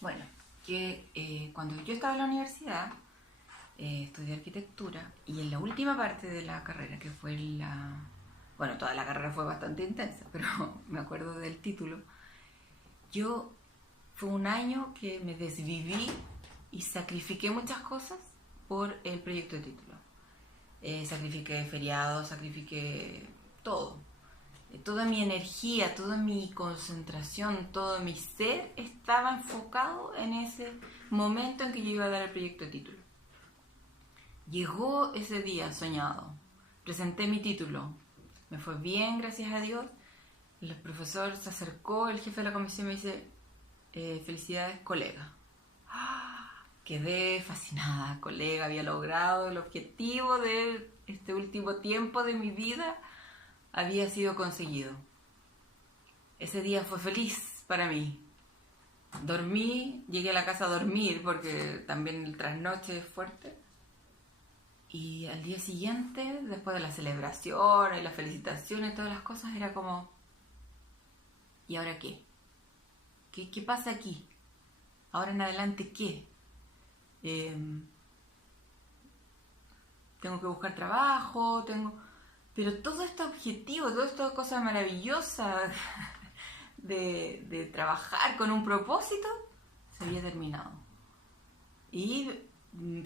Bueno, que cuando yo estaba en la universidad, estudié arquitectura y en la última parte de la carrera, que fue bueno, toda la carrera fue bastante intensa, pero me acuerdo del título, yo fue un año que me desviví y sacrifiqué muchas cosas por el proyecto de título. Sacrifiqué feriados, sacrifiqué todo. Toda mi energía, toda mi concentración, todo mi ser estaba enfocado en ese momento en que yo iba a dar el proyecto de título. Llegó ese día soñado, presenté mi título, me fue bien, gracias a Dios. El profesor se acercó, el jefe de la comisión me dice, felicidades, colega. Quedé fascinada, colega, había logrado el objetivo de este último tiempo de mi vida, había sido conseguido. Ese día fue feliz para mí. Dormí, llegué a la casa a dormir porque también el trasnoche es fuerte. Y al día siguiente, después de la celebración y las felicitaciones y todas las cosas, era como, ¿y ahora qué? ¿Qué pasa aquí? ¿Ahora en adelante qué? Tengo que buscar trabajo, pero todo este objetivo, todas estas cosas maravillosas de trabajar con un propósito, se había terminado. Y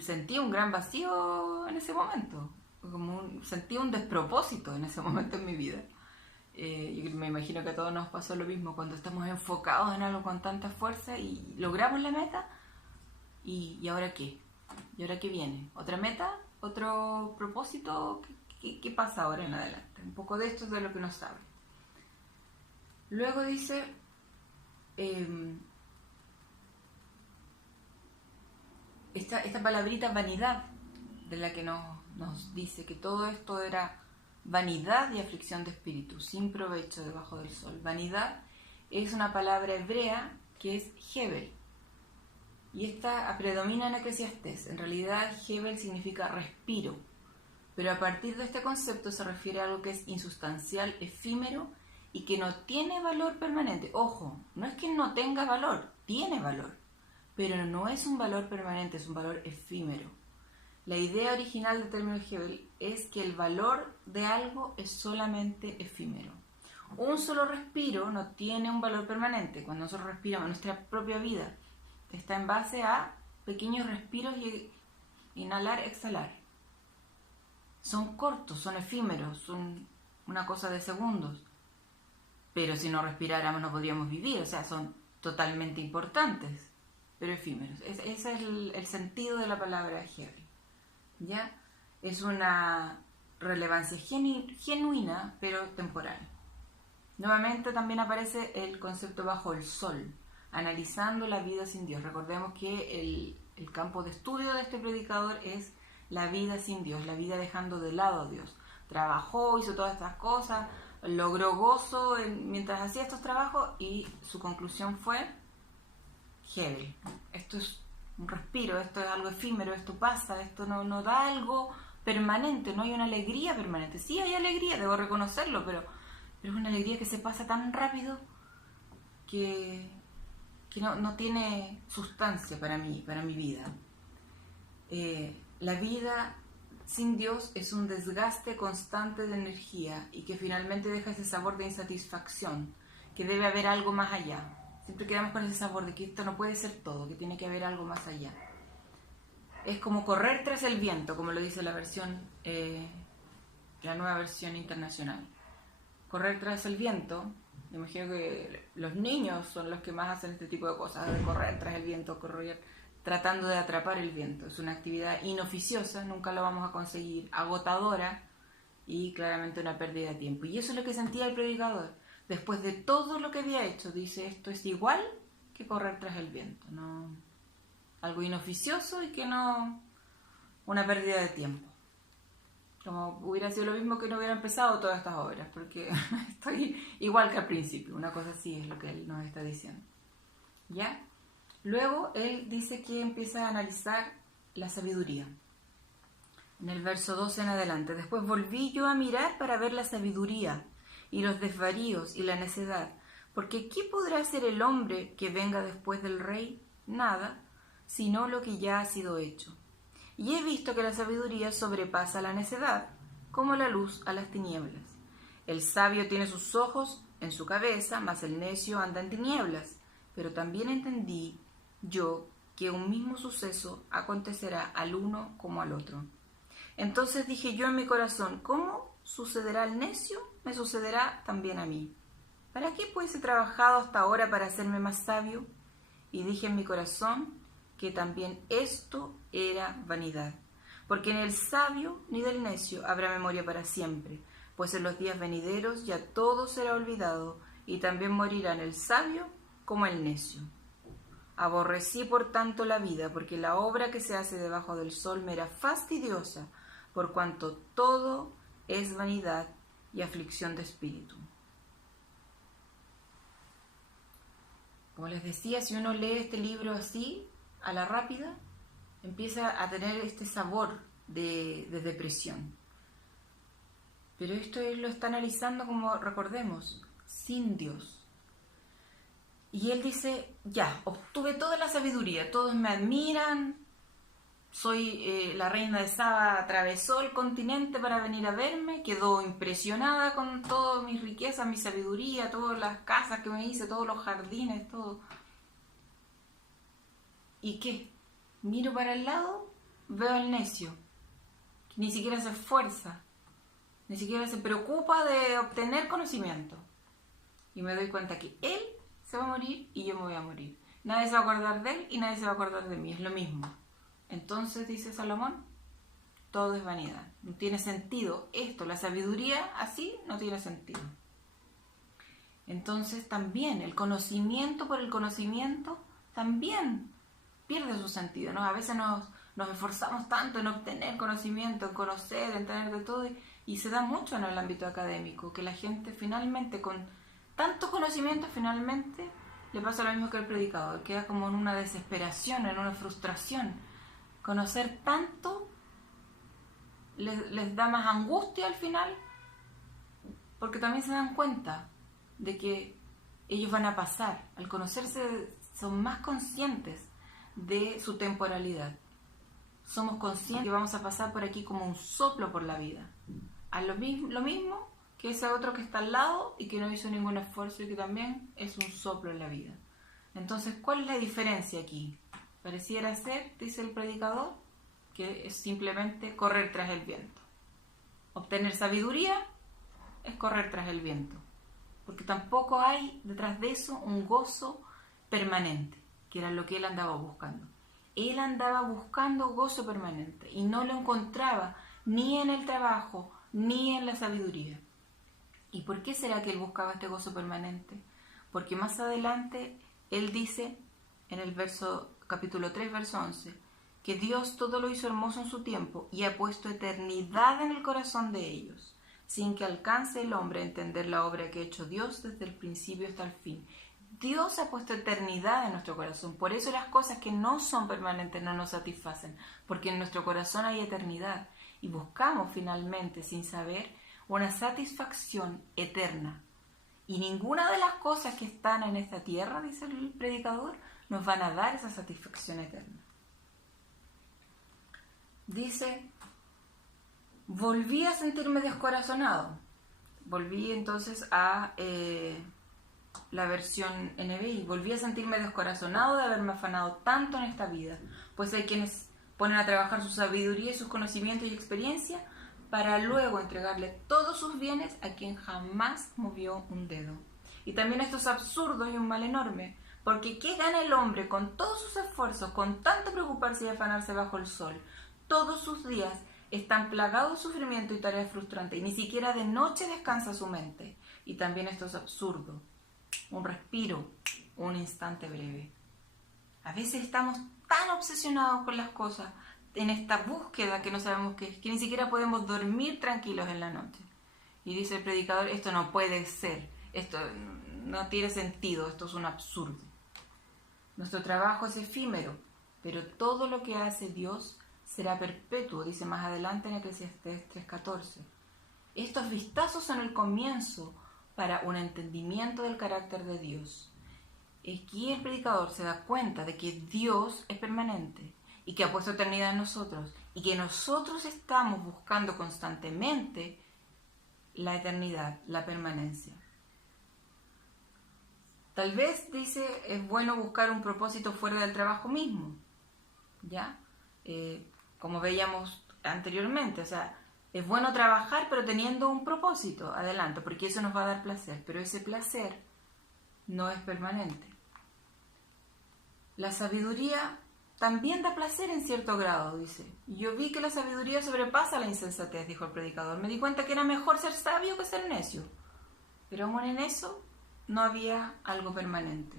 sentí un gran vacío en ese momento, sentí un despropósito en ese momento en mi vida. Yo me imagino que a todos nos pasó lo mismo cuando estamos enfocados en algo con tanta fuerza y logramos la meta. ¿Y ahora qué? ¿Y ahora qué viene? ¿Otra meta? ¿Otro propósito? ¿Qué pasa ahora en adelante? Un poco de esto es de lo que nos sabe. Luego dice, esta palabrita vanidad, de la que nos dice que todo esto era vanidad y aflicción de espíritu, sin provecho debajo del sol. Vanidad es una palabra hebrea que es Hebel, y esta predomina en Eclesiastés. En realidad Hebel significa respiro, pero a partir de este concepto se refiere a algo que es insustancial, efímero y que no tiene valor permanente. Ojo, no es que no tenga valor, tiene valor, pero no es un valor permanente, es un valor efímero. La idea original del término Hebel es que el valor de algo es solamente efímero. Un solo respiro no tiene un valor permanente. Cuando nosotros respiramos, nuestra propia vida está en base a pequeños respiros y inhalar, exhalar. Son cortos, son efímeros, son una cosa de segundos. Pero si no respiráramos no podríamos vivir, o sea, son totalmente importantes, pero efímeros. Ese es el sentido de la palabra Hebel. ¿Ya? Es una relevancia genuina, pero temporal. Nuevamente también aparece el concepto bajo el sol, analizando la vida sin Dios. Recordemos que el campo de estudio de este predicador es la vida sin Dios, la vida dejando de lado a Dios. Trabajó, hizo todas estas cosas, logró gozo mientras hacía estos trabajos y su conclusión fue Hebel. Esto es un respiro, esto es algo efímero, esto pasa, esto no da algo permanente, no hay una alegría permanente. Sí hay alegría, debo reconocerlo, pero es una alegría que se pasa tan rápido que no tiene sustancia para mi vida. La vida sin Dios es un desgaste constante de energía y que finalmente deja ese sabor de insatisfacción, que debe haber algo más allá. Siempre quedamos con ese sabor de que esto no puede ser todo, que tiene que haber algo más allá. Es como correr tras el viento, como lo dice la nueva versión internacional. Correr tras el viento, me imagino que los niños son los que más hacen este tipo de cosas, de correr tras el viento, correr tratando de atrapar el viento. Es una actividad inoficiosa, nunca lo vamos a conseguir, agotadora y claramente una pérdida de tiempo. Y eso es lo que sentía el predicador. Después de todo lo que había hecho, dice, esto es igual que correr tras el viento, ¿no? Algo inoficioso y que no una pérdida de tiempo. Como hubiera sido lo mismo que no hubiera empezado todas estas obras, porque estoy igual que al principio, una cosa así es lo que él nos está diciendo. ¿Ya? Luego él dice que empieza a analizar la sabiduría. En el verso 12 en adelante, después volví yo a mirar para ver la sabiduría y los desvaríos y la necedad, porque ¿qué podrá hacer el hombre que venga después del rey? nada, sino lo que ya ha sido hecho. Y he visto que la sabiduría sobrepasa la necedad, como la luz a las tinieblas. El sabio tiene sus ojos en su cabeza, mas el necio anda en tinieblas. Pero también entendí yo que un mismo suceso acontecerá al uno como al otro. Entonces dije yo en mi corazón, ¿cómo sucederá al necio? Me sucederá también a mí. ¿Para qué pues he trabajado hasta ahora para hacerme más sabio? Y dije en mi corazón que también esto era vanidad, porque ni el sabio ni del necio habrá memoria para siempre, pues en los días venideros ya todo será olvidado, y también morirán el sabio como el necio. Aborrecí por tanto la vida, porque la obra que se hace debajo del sol me era fastidiosa, por cuanto todo es vanidad y aflicción de espíritu. Como les decía, si uno lee este libro así, a la rápida, empieza a tener este sabor de depresión. Pero esto él lo está analizando, como recordemos, sin Dios. Y él dice, ya, obtuve toda la sabiduría, todos me admiran, soy la reina de Saba, atravesó el continente para venir a verme, quedó impresionada con todas mis riquezas, mi sabiduría, todas las casas que me hice, todos los jardines, todo. ¿Y qué? Miro para el lado, veo al necio, que ni siquiera se esfuerza, ni siquiera se preocupa de obtener conocimiento. Y me doy cuenta que él se va a morir y yo me voy a morir. Nadie se va a acordar de él y nadie se va a acordar de mí, es lo mismo. Entonces, dice Salomón, todo es vanidad. No tiene sentido esto, la sabiduría así no tiene sentido. Entonces también el conocimiento por el conocimiento también pierde su sentido, ¿no? A veces nos esforzamos tanto en obtener conocimiento, en conocer, en tener de todo, y se da mucho en el ámbito académico, que la gente finalmente con tanto conocimiento finalmente le pasa lo mismo que al predicador, queda como en una desesperación, en una frustración. Conocer tanto les da más angustia al final, porque también se dan cuenta de que ellos van a pasar. Al conocerse son más conscientes de su temporalidad. Somos conscientes que vamos a pasar por aquí como un soplo por la vida. A lo mismo que ese otro que está al lado y que no hizo ningún esfuerzo y que también es un soplo en la vida. Entonces, ¿cuál es la diferencia aquí? Pareciera ser, dice el predicador, que es simplemente correr tras el viento. Obtener sabiduría es correr tras el viento, porque tampoco hay detrás de eso un gozo permanente, que era lo que él andaba buscando. Él andaba buscando gozo permanente y no lo encontraba ni en el trabajo ni en la sabiduría. ¿Y por qué será que él buscaba este gozo permanente? Porque más adelante él dice en el capítulo 3, verso 11, que Dios todo lo hizo hermoso en su tiempo y ha puesto eternidad en el corazón de ellos, sin que alcance el hombre a entender la obra que ha hecho Dios desde el principio hasta el fin. Dios ha puesto eternidad en nuestro corazón, por eso las cosas que no son permanentes no nos satisfacen, porque en nuestro corazón hay eternidad y buscamos finalmente, sin saber, una satisfacción eterna. Y ninguna de las cosas que están en esta tierra, dice el predicador, nos van a dar esa satisfacción eterna. Dice, volví a sentirme descorazonado. Volví entonces a la versión NBI. Volví a sentirme descorazonado de haberme afanado tanto en esta vida, pues hay quienes ponen a trabajar su sabiduría y sus conocimientos y experiencia para luego entregarle todos sus bienes a quien jamás movió un dedo. Y también esto es absurdo y un mal enorme, porque ¿qué gana el hombre con todos sus esfuerzos, con tanto preocuparse y afanarse bajo el sol? Todos sus días están plagados de sufrimiento y tareas frustrantes, y ni siquiera de noche descansa su mente. Y también esto es absurdo, un respiro, un instante breve. A veces estamos tan obsesionados con las cosas, en esta búsqueda que no sabemos qué es, que ni siquiera podemos dormir tranquilos en la noche. Y dice el predicador, esto no puede ser, esto no tiene sentido, esto es un absurdo. Nuestro trabajo es efímero, pero todo lo que hace Dios será perpetuo, dice más adelante en Eclesiastés 3:14. Estos vistazos son el comienzo para un entendimiento del carácter de Dios. Aquí el predicador se da cuenta de que Dios es permanente y que ha puesto eternidad en nosotros y que nosotros estamos buscando constantemente la eternidad, la permanencia. Tal vez, dice, es bueno buscar un propósito fuera del trabajo mismo, ¿ya? Como veíamos anteriormente, o sea, es bueno trabajar pero teniendo un propósito adelante, porque eso nos va a dar placer, pero ese placer no es permanente. La sabiduría también da placer en cierto grado, dice. Yo vi que la sabiduría sobrepasa la insensatez, dijo el predicador. Me di cuenta que era mejor ser sabio que ser necio. Pero aún en eso no había algo permanente.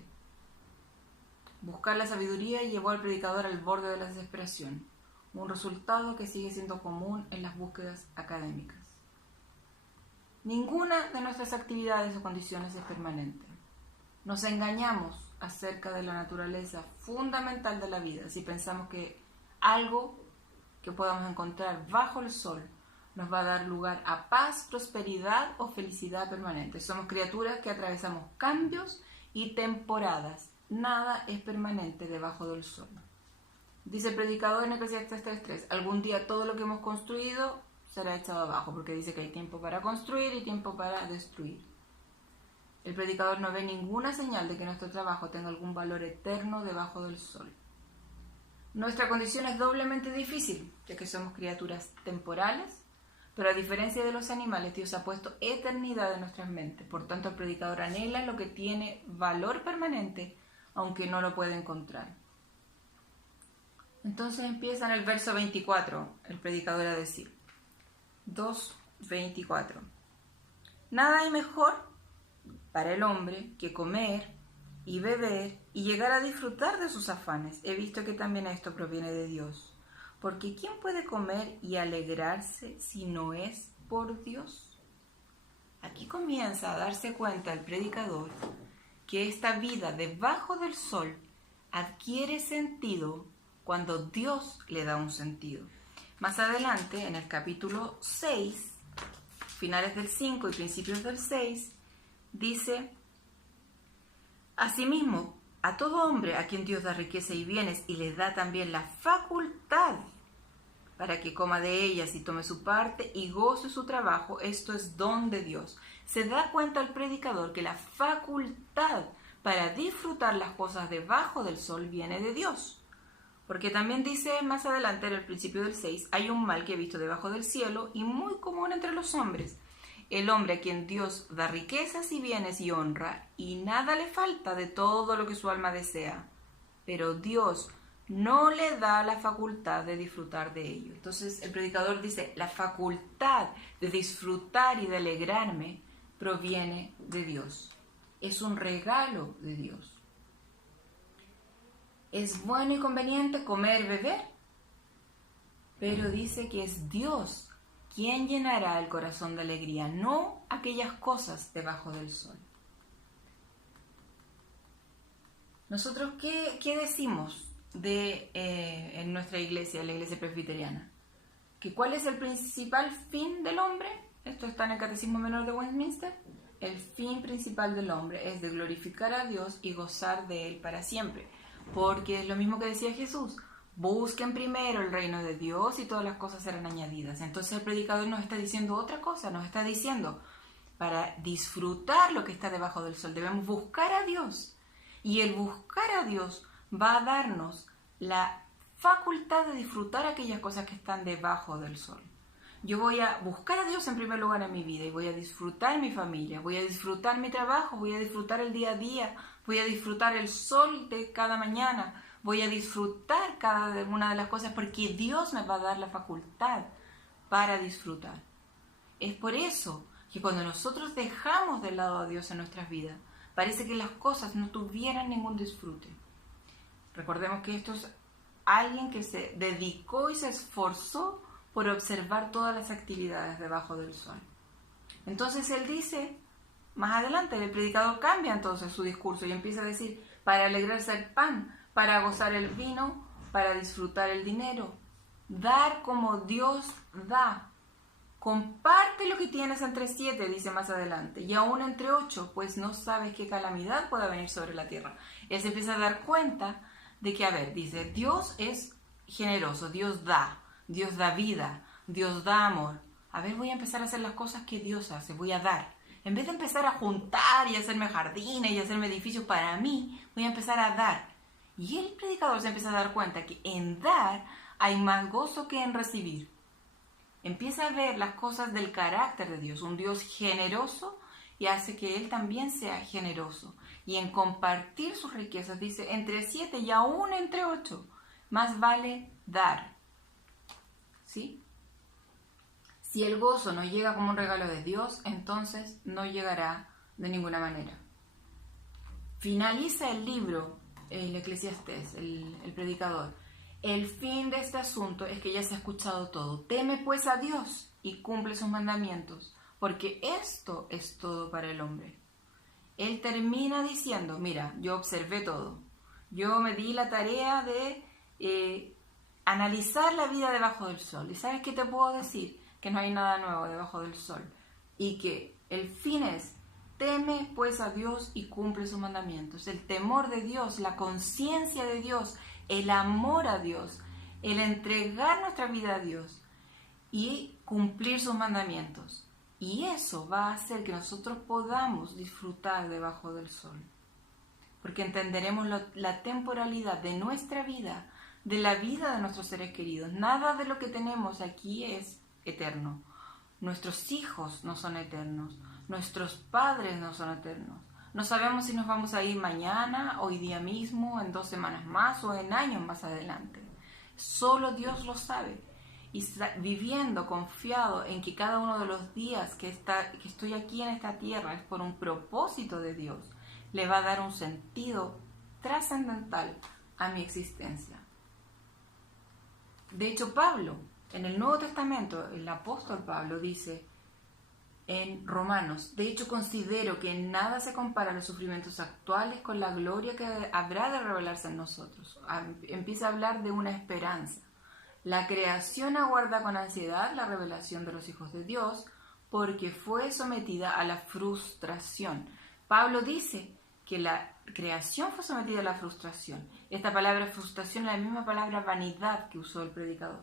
Buscar la sabiduría llevó al predicador al borde de la desesperación, un resultado que sigue siendo común en las búsquedas académicas. Ninguna de nuestras actividades o condiciones es permanente. Nos engañamos acerca de la naturaleza fundamental de la vida si pensamos que algo que podamos encontrar bajo el sol nos va a dar lugar a paz, prosperidad o felicidad permanente. Somos criaturas que atravesamos cambios y temporadas. Nada es permanente debajo del sol. Dice el predicador en Eclesiastés 3:3, algún día todo lo que hemos construido será echado abajo, porque dice que hay tiempo para construir y tiempo para destruir. El predicador no ve ninguna señal de que nuestro trabajo tenga algún valor eterno debajo del sol. Nuestra condición es doblemente difícil, ya que somos criaturas temporales, pero a diferencia de los animales, Dios ha puesto eternidad en nuestras mentes. Por tanto, el predicador anhela lo que tiene valor permanente, aunque no lo puede encontrar. Entonces empieza en el verso 24, el predicador a decir, 2:24. Nada hay mejor para el hombre que comer y beber y llegar a disfrutar de sus afanes. He visto que también esto proviene de Dios. Porque ¿quién puede comer y alegrarse si no es por Dios? Aquí comienza a darse cuenta el predicador que esta vida debajo del sol adquiere sentido cuando Dios le da un sentido. Más adelante, en el capítulo 6, finales del 5 y principios del 6, dice, asimismo, a todo hombre a quien Dios da riqueza y bienes y le da también la facultad para que coma de ellas y tome su parte y goce su trabajo, esto es don de Dios. Se da cuenta el predicador que la facultad para disfrutar las cosas debajo del sol viene de Dios. Porque también dice más adelante, en el principio del 6, hay un mal que he visto debajo del cielo y muy común entre los hombres. El hombre a quien Dios da riquezas y bienes y honra, y nada le falta de todo lo que su alma desea. Pero Dios no le da la facultad de disfrutar de ello. Entonces el predicador dice, la facultad de disfrutar y de alegrarme proviene de Dios. Es un regalo de Dios. Es bueno y conveniente comer y beber, pero dice que es Dios quien llenará el corazón de alegría, no aquellas cosas debajo del sol. Nosotros, ¿qué decimos en nuestra iglesia, la iglesia presbiteriana? ¿Que cuál es el principal fin del hombre? Esto está en el Catecismo Menor de Westminster. El fin principal del hombre es de glorificar a Dios y gozar de Él para siempre. Porque es lo mismo que decía Jesús, busquen primero el reino de Dios y todas las cosas serán añadidas. Entonces el predicador nos está diciendo otra cosa, nos está diciendo, para disfrutar lo que está debajo del sol, debemos buscar a Dios. Y el buscar a Dios va a darnos la facultad de disfrutar aquellas cosas que están debajo del sol. Yo voy a buscar a Dios en primer lugar en mi vida y voy a disfrutar mi familia, voy a disfrutar mi trabajo, voy a disfrutar el día a día, voy a disfrutar el sol de cada mañana, voy a disfrutar cada una de las cosas porque Dios me va a dar la facultad para disfrutar. Es por eso que cuando nosotros dejamos de lado a Dios en nuestras vidas, parece que las cosas no tuvieran ningún disfrute. Recordemos que esto es alguien que se dedicó y se esforzó por observar todas las actividades debajo del sol. Entonces él dice, más adelante, el predicador cambia entonces su discurso y empieza a decir, para alegrarse el pan, para gozar el vino, para disfrutar el dinero, dar como Dios da, Comparte lo que tienes entre 7, dice más adelante, y aún entre 8, pues no sabes qué calamidad pueda venir sobre la tierra. Él se empieza a dar cuenta de que, a ver, dice, Dios es generoso, Dios da vida, Dios da amor. A ver, voy a empezar a hacer las cosas que Dios hace, voy a dar. En vez de empezar a juntar y hacerme jardines y hacerme edificios para mí, voy a empezar a dar. Y el predicador se empieza a dar cuenta que en dar hay más gozo que en recibir. Empieza a ver las cosas del carácter de Dios, un Dios generoso, y hace que Él también sea generoso. Y en compartir sus riquezas, dice, entre 7 y aún entre 8, más vale dar. ¿Sí? Si el gozo no llega como un regalo de Dios, entonces no llegará de ninguna manera. Finaliza el libro, el Eclesiastés, el predicador. El fin de este asunto es que ya se ha escuchado todo. Teme pues a Dios y cumple sus mandamientos, porque esto es todo para el hombre. Él termina diciendo, mira, yo observé todo. Yo me di la tarea de analizar la vida debajo del sol. ¿Y sabes qué te puedo decir? Que no hay nada nuevo debajo del sol. Y que el fin es, teme pues a Dios y cumple sus mandamientos. El temor de Dios, la conciencia de Dios, el amor a Dios, el entregar nuestra vida a Dios y cumplir sus mandamientos. Y eso va a hacer que nosotros podamos disfrutar debajo del sol. Porque entenderemos la temporalidad de nuestra vida, de la vida de nuestros seres queridos. Nada de lo que tenemos aquí es eterno. Nuestros hijos no son eternos. Nuestros padres no son eternos. No sabemos si nos vamos a ir mañana, hoy día mismo, en 2 semanas más o en años más adelante. Solo Dios lo sabe. Y viviendo confiado en que cada uno de los días que estoy aquí en esta tierra es por un propósito de Dios, le va a dar un sentido trascendental a mi existencia. De hecho, Pablo, en el Nuevo Testamento, el apóstol Pablo dice en Romanos, de hecho considero que en nada se compara los sufrimientos actuales con la gloria que habrá de revelarse en nosotros. Empieza a hablar de una esperanza. La creación aguarda con ansiedad la revelación de los hijos de Dios porque fue sometida a la frustración. Pablo dice que la creación fue sometida a la frustración. Esta palabra frustración es la misma palabra vanidad que usó el predicador.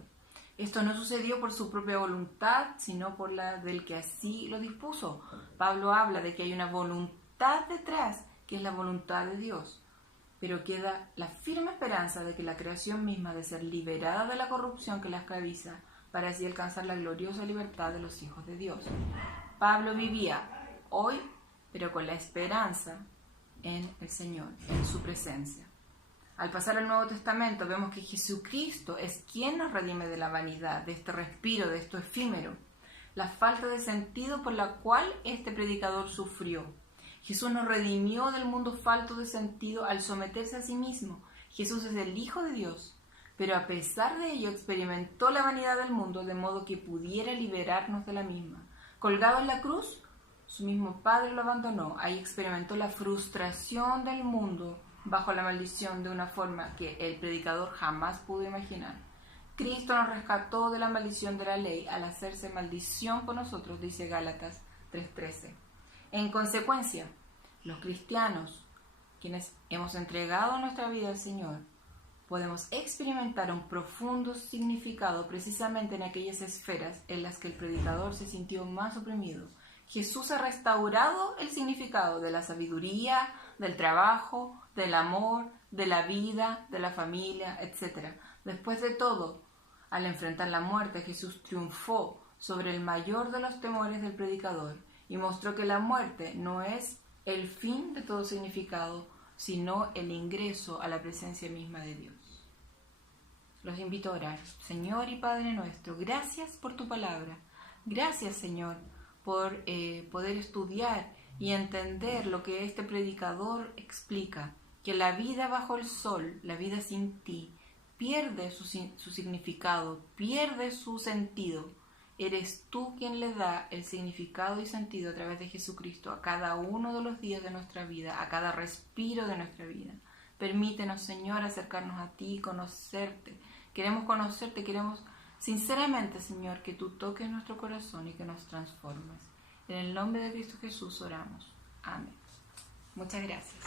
Esto no sucedió por su propia voluntad, sino por la del que así lo dispuso. Pablo habla de que hay una voluntad detrás, que es la voluntad de Dios. Pero queda la firme esperanza de que la creación misma ha de ser liberada de la corrupción que la esclaviza, para así alcanzar la gloriosa libertad de los hijos de Dios. Pablo vivía hoy, pero con la esperanza en el Señor, en su presencia. Al pasar al Nuevo Testamento vemos que Jesucristo es quien nos redime de la vanidad, de este respiro, de esto efímero, la falta de sentido por la cual este predicador sufrió. Jesús nos redimió del mundo falto de sentido al someterse a sí mismo. Jesús es el Hijo de Dios, pero a pesar de ello experimentó la vanidad del mundo de modo que pudiera liberarnos de la misma. Colgado en la cruz, su mismo Padre lo abandonó. Ahí experimentó la frustración del mundo bajo la maldición de una forma que el predicador jamás pudo imaginar. Cristo nos rescató de la maldición de la ley al hacerse maldición por nosotros, dice Gálatas 3:13. En consecuencia, los cristianos, quienes hemos entregado nuestra vida al Señor, podemos experimentar un profundo significado precisamente en aquellas esferas en las que el predicador se sintió más oprimido. Jesús ha restaurado el significado de la sabiduría, del trabajo, del amor, de la vida, de la familia, etc. Después de todo, al enfrentar la muerte, Jesús triunfó sobre el mayor de los temores del predicador y mostró que la muerte no es el fin de todo significado, sino el ingreso a la presencia misma de Dios. Los invito a orar. Señor y Padre nuestro, gracias por tu palabra. Gracias, Señor, por poder estudiar y entender lo que este predicador explica, que la vida bajo el sol, la vida sin ti, pierde su significado, pierde su sentido. Eres tú quien le da el significado y sentido a través de Jesucristo a cada uno de los días de nuestra vida, a cada respiro de nuestra vida. Permítenos, Señor, acercarnos a ti, conocerte. Queremos conocerte, queremos Sinceramente, Señor, que tú toques nuestro corazón y que nos transformes. En el nombre de Cristo Jesús oramos. Amén. Muchas gracias.